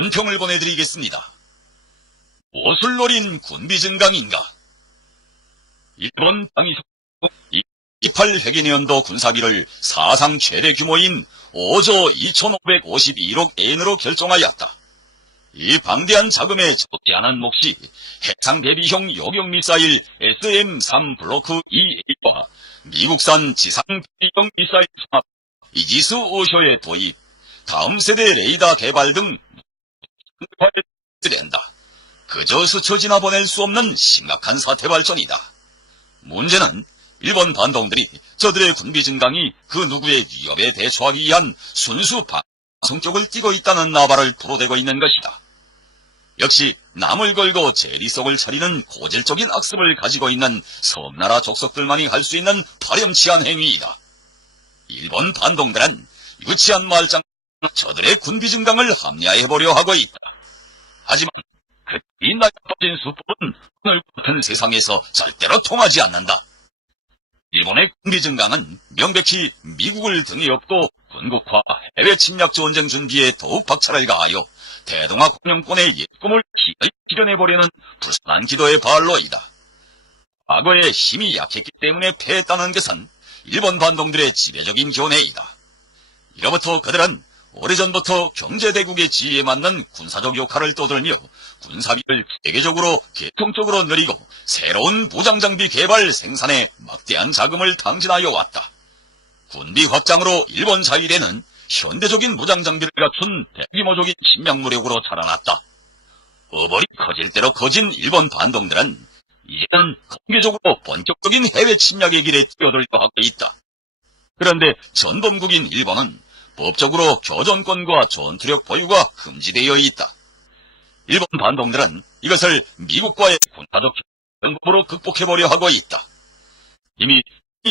전평을 보내드리겠습니다. 무엇을 노린 군비증강인가? 일본 당이 28회기년도 군사비를 사상 최대 규모인 5조 2551억 엔으로 결정하였다. 이 방대한 자금에 적지 않은 몫이 해상 대비형 요격 미사일 SM-3 블로크 2A와 미국산 지상 대비형 미사일 산업 이지스 오쇼의 도입, 다음 세대 레이더 개발 등 된다. 그저 스쳐 지나 보낼 수 없는 심각한 사태 발전이다. 문제는 일본 반동들이 저들의 군비 증강이 그 누구의 위협에 대처하기 위한 순수 성격을 띠고 있다는 나발을 풀어대고 있는 것이다. 역시 남을 걸고 재리속을 차리는 고질적인 악습을 가지고 있는 섬나라 족속들만이 할 수 있는 파렴치한 행위이다. 일본 반동들은 유치한 말장 저들의 군비 증강을 합리화해보려 하고 있다. 하지만 이 나빠진 수법은 오늘 같은 세상에서 절대로 통하지 않는다. 일본의 군비 증강은 명백히 미국을 등에 업고 군국화, 해외 침략 전쟁 준비에 더욱 박차를 가하여 대동아 공영권의 옛꿈을 실현해보려는 불순한 기도의 발로이다. 과거에 힘이 약했기 때문에 패했다는 것은 일본 반동들의 지배적인 견해이다. 이로부터 그들은 오래전부터 경제대국의 지위에 맞는 군사적 역할을 떠들며 군사비를 세계적으로 계통적으로 늘리고 새로운 무장장비 개발 생산에 막대한 자금을 탕진하여 왔다. 군비 확장으로 일본 자위대는 현대적인 무장장비를 갖춘 대규모적인 침략무력으로 자라났다. 어벌이 커질 대로 커진 일본 반동들은 이제는 공개적으로 본격적인 해외 침략의 길에 뛰어들려 하고 있다. 그런데 전범국인 일본은 법적으로 교전권과 전투력 보유가 금지되어 있다. 일본 반동들은 이것을 미국과의 군사적 협력으로 극복해보려 하고 있다. 이미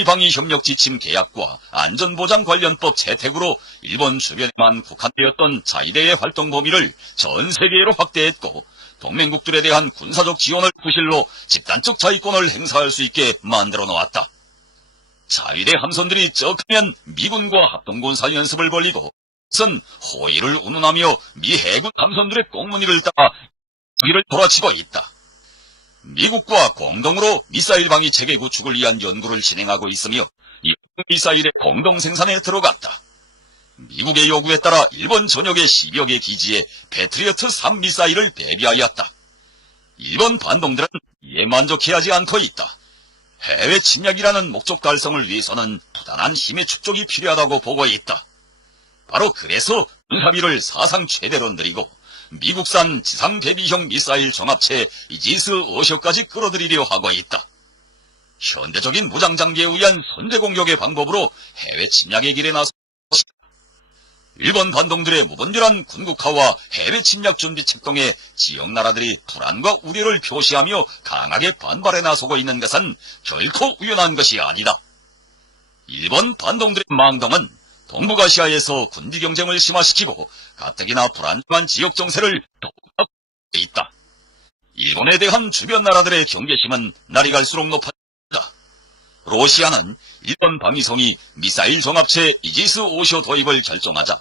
방위협력 지침 계약과 안전보장관련법 채택으로 일본 주변에만 국한되었던 자위대의 활동 범위를 전 세계로 확대했고 동맹국들에 대한 군사적 지원을 구실로 집단적 자위권을 행사할 수 있게 만들어 놓았다. 자위대 함선들이 적으면 미군과 합동군사 연습을 벌이고 그것은 호의를 운운하며 미 해군 함선들의 꽁무니를 따라 여기를 돌아치고 있다. 미국과 공동으로 미사일 방위 체계 구축을 위한 연구를 진행하고 있으며 이 미사일의 공동 생산에 들어갔다. 미국의 요구에 따라 일본 전역의 10여 개 기지에 패트리어트 3 미사일을 배비하였다. 일본 반동들은 이에 만족해하지 않고 있다. 해외 침략이라는 목적 달성을 위해서는 부단한 힘의 축적이 필요하다고 보고 있다. 바로 그래서 군사비를 사상 최대로 늘리고 미국산 지상 대비형 미사일 종합체 이지스 오쇼까지 끌어들이려 하고 있다. 현대적인 무장장비에 의한 선제 공격의 방법으로 해외 침략의 길에 나서 일본 반동들의 무분별한 군국화와 해외 침략 준비 책동에 지역 나라들이 불안과 우려를 표시하며 강하게 반발에 나서고 있는 것은 결코 우연한 것이 아니다. 일본 반동들의 망동은 동북아시아에서 군비 경쟁을 심화시키고 가뜩이나 불안정한 지역 정세를 더욱 확대하고 있다. 일본에 대한 주변 나라들의 경계심은 날이 갈수록 높아졌다. 러시아는 일본 방위성이 미사일 종합체 이지스 오쇼 도입을 결정하자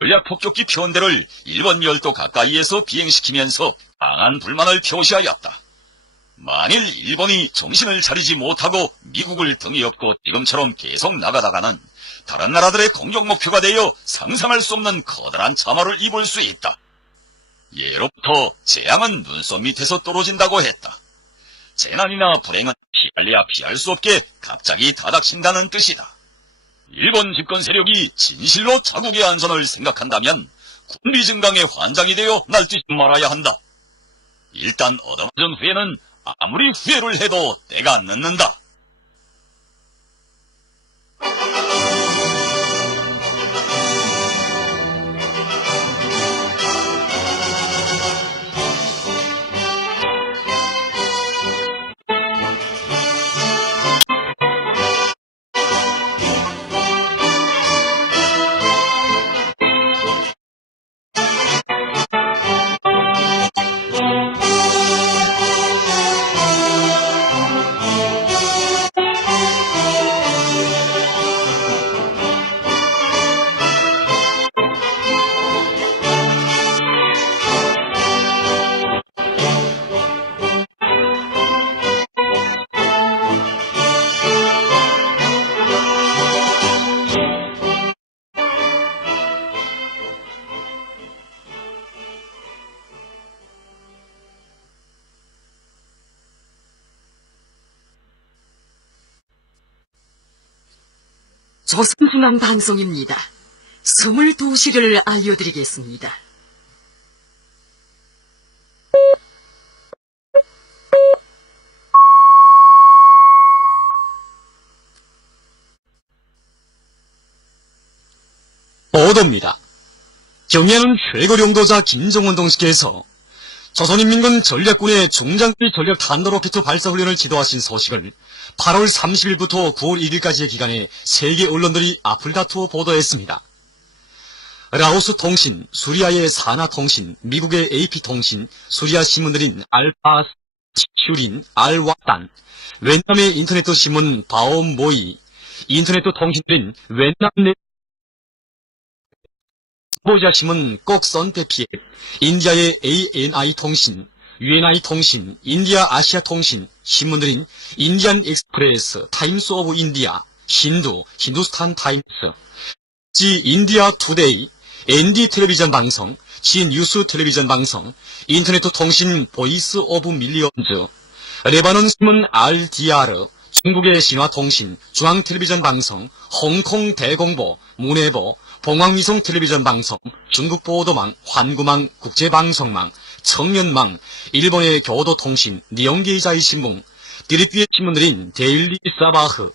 전략 폭격기 편대를 일본 열도 가까이에서 비행시키면서 강한 불만을 표시하였다. 만일 일본이 정신을 차리지 못하고 미국을 등에 업고 지금처럼 계속 나가다가는 다른 나라들의 공격 목표가 되어 상상할 수 없는 커다란 참화를 입을 수 있다. 예로부터 재앙은 눈썹 밑에서 떨어진다고 했다. 재난이나 불행은 피할래야 피할 수 없게 갑자기 다닥친다는 뜻이다. 일본 집권 세력이 진실로 자국의 안전을 생각한다면 군비 증강의 환장이 되어 날뛰지 말아야 한다. 일단 얻어맞은 후에는 아무리 후회를 해도 때가 늦는다. 조선중앙방송입니다. 22시를 알려드리겠습니다. 보도입니다. 경야는 최고領導자 김정은 동지께서 조선인민군 전략군의 중장거리 전략 탄도로켓 발사훈련을 지도하신 소식을 8월 30일부터 9월 1일까지의 기간에 세계 언론들이 앞을 다투어 보도했습니다. 라오스 통신, 수리아의 사나 통신, 미국의 AP통신, 수리아 신문들인 알파, 슈린, 알와단, 웬남의 인터넷 신문 바옴모이, 인터넷 통신들인 웬남 보자 신문 꼭선페피에, 인디아의 ANI 통신, UNI 통신, 인디아 아시아 통신, 신문들인 인디안 익스프레스, 타임스 오브 인디아, 힌두스탄 타임스, 지 인디아 투데이, ND 텔레비전 방송, 지 뉴스 텔레비전 방송, 인터넷 통신 보이스 오브 밀리언즈, 레바논 신문 RDR, 중국의 신화통신, 중앙텔레비전 방송, 홍콩 대공보, 문해보, 봉황미송 텔레비전 방송, 중국 보도망, 환구망, 국제방송망, 청년망, 일본의 교도통신, 니온게이자이 신문, 드리피의 신문들인 데일리 사바흐,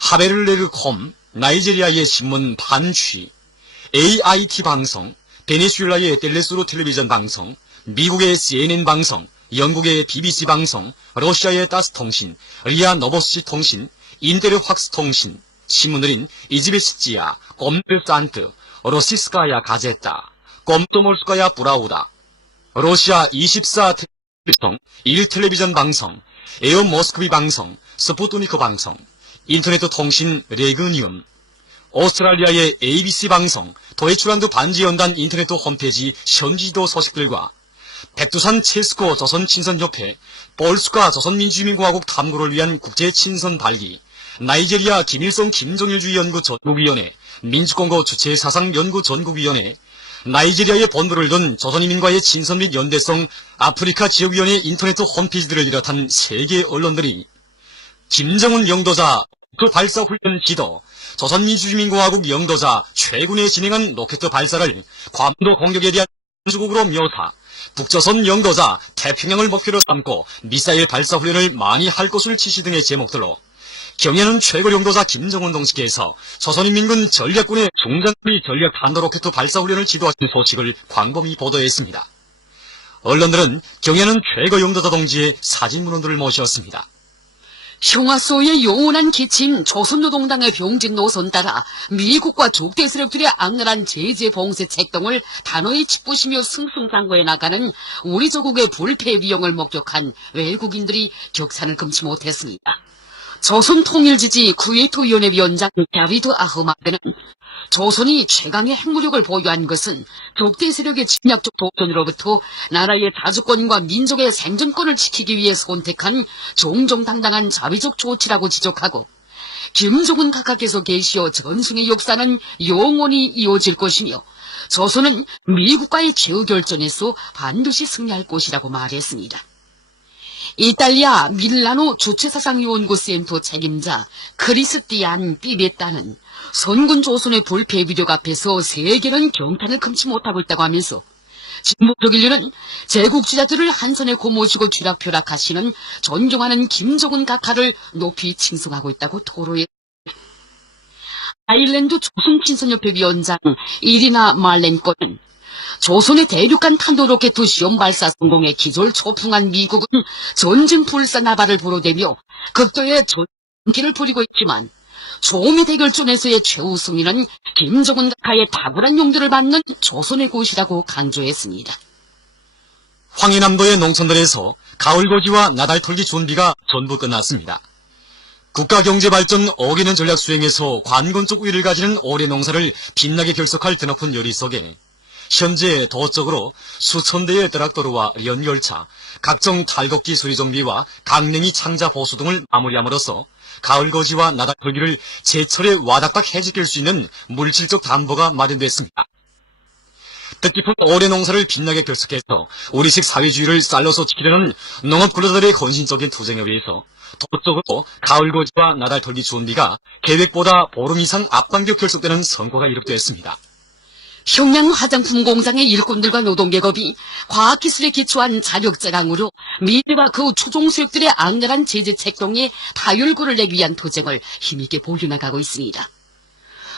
하베를레르콤, 나이지리아의 신문 반취, AIT 방송, 베네수엘라의 텔레스로 텔레비전 방송, 미국의 CNN 방송, 영국의 BBC 방송, 러시아의 따스통신, 리아 노보스치 통신, 인테르 확스 통신, 신문들인 이즈베시지아, 꼼르산트, 로시스카야 가제타, 꼼토몰스카야 브라우다, 러시아 24 텔레비전, 1텔레비전 방송, 에어 모스크비 방송, 스푸트니크 방송, 인터넷 통신 레그니움, 오스트랄리아의 ABC 방송, 도이치란드 반지연단 인터넷 홈페이지 현지지도 소식들과 백두산 체스코 조선친선협회, 볼스카 조선민주주의민공화국 탐구를 위한 국제친선 발기, 나이지리아 김일성 김정일주의 연구 전국위원회, 민주공고 주체 사상연구 전국위원회, 나이지리아의 본부를 둔 조선인민과의 친선 및 연대성 아프리카 지역위원회 인터넷 홈페이지들을 비롯한 세계 언론들이 김정은 영도자 그 발사훈련 지도, 조선민주주의민공화국 영도자 최군에 진행한 로켓 발사를 괌도 공격에 대한 수국으로 묘사, 북조선 영도자 태평양을 목표로 삼고 미사일 발사 훈련을 많이 할 것을 지시 등의 제목들로 경야는 최고 영도자 김정은 동지께서 조선인민군 전략군의 중장거리 전략 탄도로켓 발사 훈련을 지도하신 소식을 광범위 보도했습니다. 언론들은 경야는 최고 영도자 동지의 사진 문헌들을 모셨습니다. 형화소의 영원한 기친 조선노동당의 병진 노선 따라 미국과 족대 세력들의 악랄한 제재 봉쇄 책동을 단호히 짓부시며 승승장구해 나가는 우리 조국의 불패 위용을 목격한 외국인들이 격산을 금치 못했습니다. 조선통일지지 쿠웨이트위원회 위원장 다비드 아흐마드는 조선이 최강의 핵무력을 보유한 것은 적대 세력의 침략적 도전으로부터 나라의 자주권과 민족의 생존권을 지키기 위해 선택한 정정당당한 자비적 조치라고 지적하고, 김정은 각하께서 계시어 전승의 역사는 영원히 이어질 것이며 조선은 미국과의 최후결전에서 반드시 승리할 것이라고 말했습니다. 이탈리아 밀라노 주체사상연구센터 책임자 크리스티안 삐베타는 선군 조선의 불패 위력 앞에서 세계는 경탄을 금치 못하고 있다고 하면서 진보적 인류는 제국주의자들을 한 손에 고모시고 쥐락펴락하시는 존경하는 김정은 각하를 높이 칭송하고 있다고 토로했습니다. 아일랜드 조선친선협회 위원장 이리나 말렌거는 조선의 대륙간 탄도로켓 시험 발사 성공에 기절초풍한 미국은 전쟁 불사 나발을 불어대며 극도의 전기를 부리고 있지만 조미 대결전에서의 최후 승리는 김정은 각하의 탁월한 용도를 받는 조선의 것이라고 강조했습니다. 황해남도의 농촌들에서 가을고지와 나달 털기 준비가 전부 끝났습니다. 국가경제발전 5개년 전략 수행에서 관건적 우위를 가지는 올해 농사를 빛나게 결석할 드높은 열의 속에 현재 도적으로 수천 대의 트랙터와 연열차, 각종 탈곡기 수리 정비와 강냉이 창자 보수 등을 마무리함으로써 가을거지와 나달 털기를 제철에 와닥닥 해지킬 수 있는 물질적 담보가 마련됐습니다. 뜻깊은 올해 농사를 빛나게 결석해서 우리식 사회주의를 쌀로서 지키려는 농업근로자들의 헌신적인 투쟁에 의해서 동쪽으로 가을고지와 나달털기 준비가 계획보다 보름 이상 앞당겨 결속되는 성과가 이룩되었습니다. 평양 화장품 공장의 일꾼들과 노동계급이 과학기술에 기초한 자력제강으로 미래와 그 추종 수역들의 악랄한 제재 책동에 타율구를 내기 위한 도쟁을 힘있게 벌여나가고 있습니다.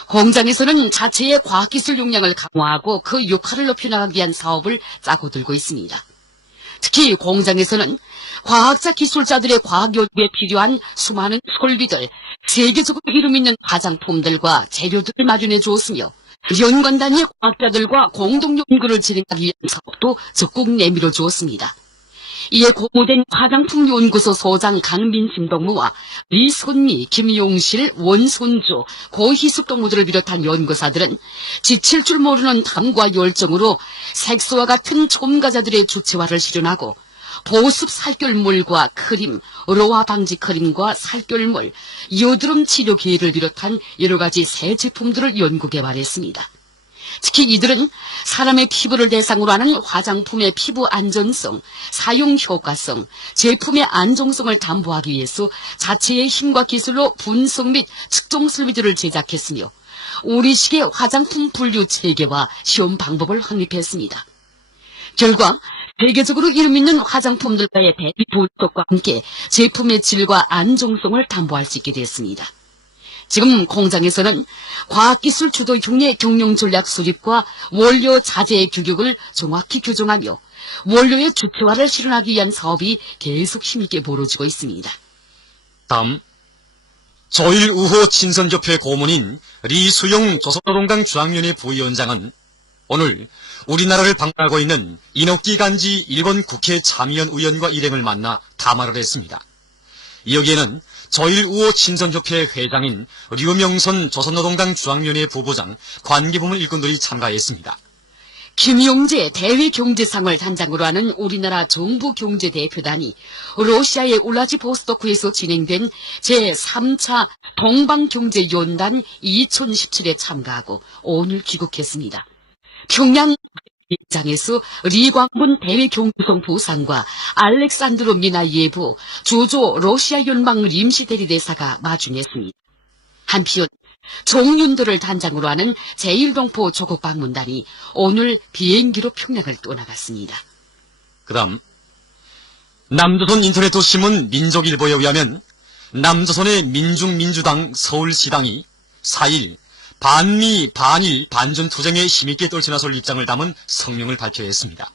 공장에서는 자체의 과학기술 역량을 강화하고 그 역할을 높여나가기 위한 사업을 짜고 들고 있습니다. 특히 공장에서는 과학자 기술자들의 과학연구에 필요한 수많은 설비들, 세계적으로 이름 있는 화장품들과 재료들을 마련해 주었으며 연관 단위의 과학자들과 공동 연구를 진행하기 위한 사업도 적극 내밀어 주었습니다. 이에 고무된 화장품 연구소 소장 강민심 동무와 리선미, 김용실, 원손주, 고희숙 동무들을 비롯한 연구사들은 지칠 줄 모르는 탐과 열정으로 색소와 같은 첨가자들의 주체화를 실현하고 보습 살결물과 크림, 로화 방지 크림과 살결물, 여드름 치료 기회를 비롯한 여러 가지 새 제품들을 연구 개발했습니다. 특히 이들은 사람의 피부를 대상으로 하는 화장품의 피부 안전성, 사용 효과성, 제품의 안정성을 담보하기 위해서 자체의 힘과 기술로 분석 및 측정 설비들을 제작했으며 우리식의 화장품 분류 체계와 시험 방법을 확립했습니다. 결과 세계적으로 이름 있는 화장품들과의 대비 분석과 함께 제품의 질과 안정성을 담보할 수 있게 됐습니다. 지금 공장에서는 과학기술 주도형의 경영전략 수립과 원료 자재 규격을 정확히 규정하며 원료의 주체화를 실현하기 위한 사업이 계속 힘있게 벌어지고 있습니다. 다음, 조일우호 친선협회 고문인 리수용 조선노동당 중앙위원회 부위원장은 오늘 우리나라를 방문하고 있는 이녹기 간지 일본 국회 참의원 의원과 일행을 만나 담화를 했습니다. 여기에는 조일우호 친선협회 회장인 류명선 조선노동당 중앙위원회 부부장, 관계부문 일꾼들이 참가했습니다. 김용재 대외경제상을 단장으로 하는 우리나라 정부경제대표단이 러시아의 울라지보스토크에서 진행된 제3차 동방경제연단 2017에 참가하고 오늘 귀국했습니다. 평양 장에서 리광문 대외경제성 부상과 알렉산드로 미나이에브 조조 러시아 연방 임시대리대사가 마주했습니다. 한편 종윤도를 단장으로 하는 제1동포 조국 방문단이 오늘 비행기로 평양을 떠나갔습니다. 그 다음, 남조선 인터넷 신문 민족일보에 의하면 남조선의 민중민주당 서울시당이 4일 반미, 반일, 반전 투쟁에 힘있게 떨쳐나설 입장을 담은 성명을 발표했습니다.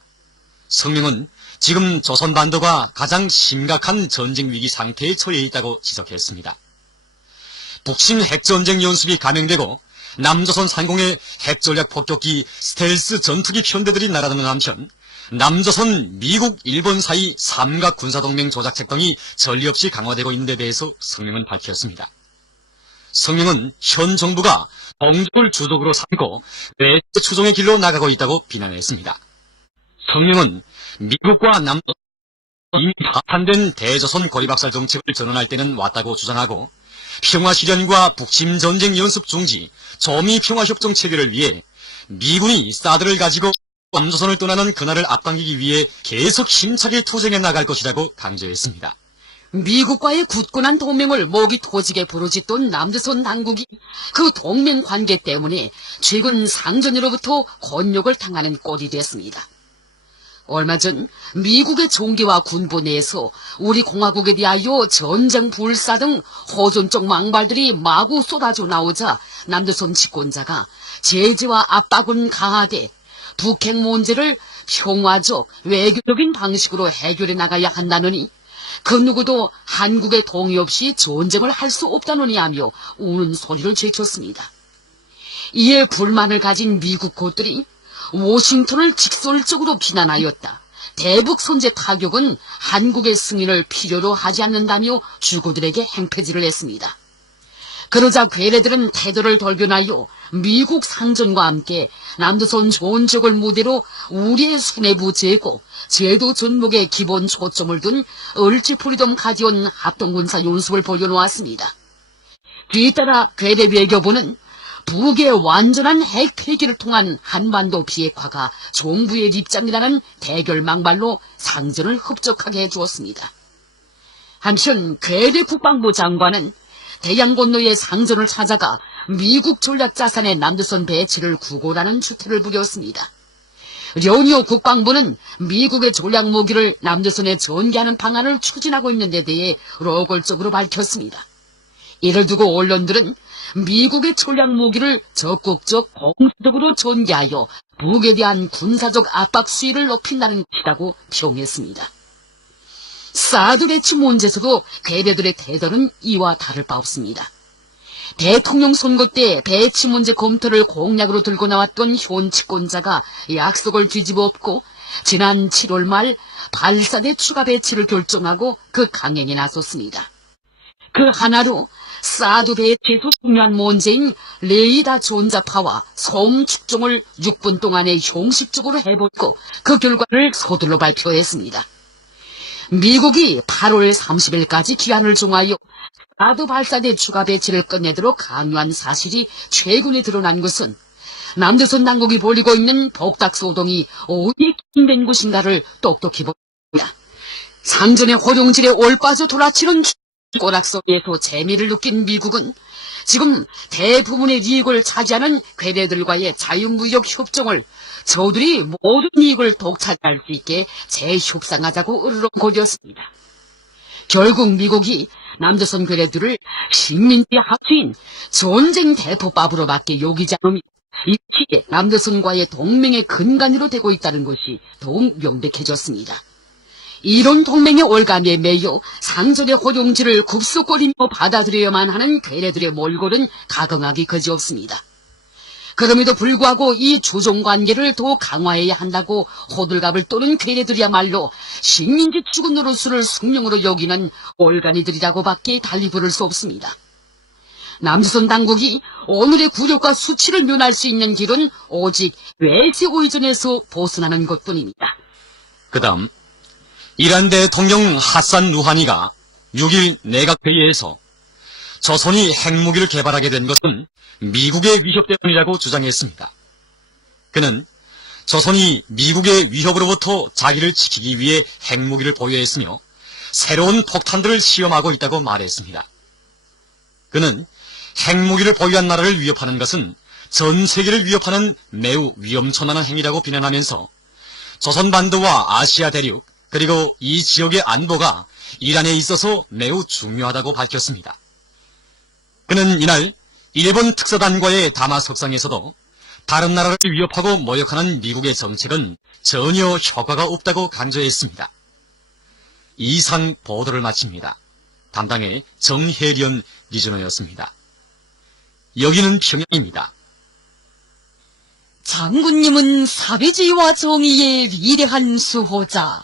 성명은 지금 조선반도가 가장 심각한 전쟁 위기 상태에 처해 있다고 지적했습니다. 북심 핵전쟁 연습이 감행되고 남조선 상공의 핵전략 폭격기 스텔스 전투기 편대들이 날아드는 한편 남조선, 미국, 일본 사이 삼각 군사동맹 조작 책동이 전례 없이 강화되고 있는 데 대해서 성명은 밝혔습니다. 성명은 현 정부가 동족을 주적으로 삼고 외세 추종의 길로 나가고 있다고 비난했습니다. 성명은 미국과 남조선이 이미 파탄된 대조선 고리박살 정책을 전환할 때는 왔다고 주장하고 평화실현과 북침전쟁 연습 중지, 조미평화협정 체결을 위해 미군이 사드를 가지고 남조선을 떠나는 그날을 앞당기기 위해 계속 힘차게 투쟁해 나갈 것이라고 강조했습니다. 미국과의 굳건한 동맹을 목이 터지게 부르짖던 남조선 당국이 그 동맹 관계 때문에 최근 상전으로부터 곤욕을 당하는 꼴이 됐습니다. 얼마 전 미국의 총기와 군부 내에서 우리 공화국에 대하여 전쟁 불사 등 호전적 망발들이 마구 쏟아져 나오자 남조선 집권자가 제재와 압박은 강하되 북핵 문제를 평화적 외교적인 방식으로 해결해 나가야 한다느니 그 누구도 한국의 동의 없이 전쟁을 할 수 없다느니 하며 우는 소리를 제쳤습니다. 이에 불만을 가진 미국 곳들이 워싱턴을 직설적으로 비난하였다. 대북 선제 타격은 한국의 승인을 필요로 하지 않는다며 주고들에게 행패질을 했습니다. 그러자 괴뢰들은 태도를 돌변하여 미국 상전과 함께 남조선 좋은 지역을 무대로 우리의 수뇌부 제고, 제도 전목에 기본 초점을 둔 얼지 프리덤 가디언 합동군사 연습을 벌여놓았습니다. 뒤따라 괴뢰 외교부는 북의 완전한 핵 폐기를 통한 한반도 비핵화가 정부의 입장이라는 대결 망발로 상전을 흡족하게 해주었습니다. 한편 괴뢰 국방부 장관은 대양 건너의 상전을 찾아가 미국 전략 자산의 남조선 배치를 구걸하는 추태를 부렸습니다. 려니오 국방부는 미국의 전략 무기를 남조선에 전개하는 방안을 추진하고 있는 데 대해 노골적으로 밝혔습니다. 이를 두고 언론들은 미국의 전략 무기를 적극적 공수적으로 전개하여 북에 대한 군사적 압박 수위를 높인다는 것이라고 평했습니다. 사드 배치 문제에서도 괴뢰들의 태도는 이와 다를 바 없습니다. 대통령 선거 때 배치 문제 검토를 공약으로 들고 나왔던 현 집권자가 약속을 뒤집어 엎고 지난 7월 말 발사대 추가 배치를 결정하고 그 강행에 나섰습니다. 그 하나로 사드 배치에서 중요한 문제인 레이더 전자파와 소음 축종을 6분 동안에 형식적으로 해보고 그 결과를 서둘러 발표했습니다. 미국이 8월 30일까지 기한을 정하여 사드 발사대 추가 배치를 끝내도록 강요한 사실이 최근에 드러난 것은 남조선 당국이 벌이고 있는 복닥 소동이 어디에 기인된 것인가를 똑똑히 보입니다. 상전의 호룡질에 올빠져 돌아치는 꼬락서리에서 재미를 느낀 미국은 지금 대부분의 이익을 차지하는 괴뢰들과의 자유무역 협정을 저들이 모든 이익을 독차지할 수 있게 재협상하자고 으르렁거렸습니다. 결국 미국이 남조선 괴뢰들을 식민지의 합수인 전쟁 대포밥으로 밖에 여기지 않으며 이치에 남조선과의 동맹의 근간으로 되고 있다는 것이 더욱 명백해졌습니다. 이런 동맹의 올가미에 매여 상전의 호용지를 굽속거리며 받아들여야만 하는 괴뢰들의 몰골은 가긍하기 그지없습니다. 그럼에도 불구하고 이 주종관계를 더 강화해야 한다고 호들갑을 떠는 괴뢰들이야말로 식민지 죽은 노릇수를 숙명으로 여기는 올가니들이라고밖에 달리 부를 수 없습니다. 남조선 당국이 오늘의 굴욕과 수치를 면할 수 있는 길은 오직 외세 의존에서 벗어나는 것뿐입니다. 그 다음 이란 대통령 하산 루하니가 6일 내각회의에서 조선이 핵무기를 개발하게 된 것은 미국의 위협 때문이라고 주장했습니다. 그는 조선이 미국의 위협으로부터 자기를 지키기 위해 핵무기를 보유했으며 새로운 폭탄들을 시험하고 있다고 말했습니다. 그는 핵무기를 보유한 나라를 위협하는 것은 전 세계를 위협하는 매우 위험천만한 행위라고 비난하면서 조선반도와 아시아 대륙 그리고 이 지역의 안보가 이란에 있어서 매우 중요하다고 밝혔습니다. 그는 이날 일본 특사단과의 담화 석상에서도 다른 나라를 위협하고 모욕하는 미국의 정책은 전혀 효과가 없다고 강조했습니다. 이상 보도를 마칩니다. 담당의 정혜련 리저너였습니다. 여기는 평양입니다. 장군님은 사회주의와 정의의 위대한 수호자,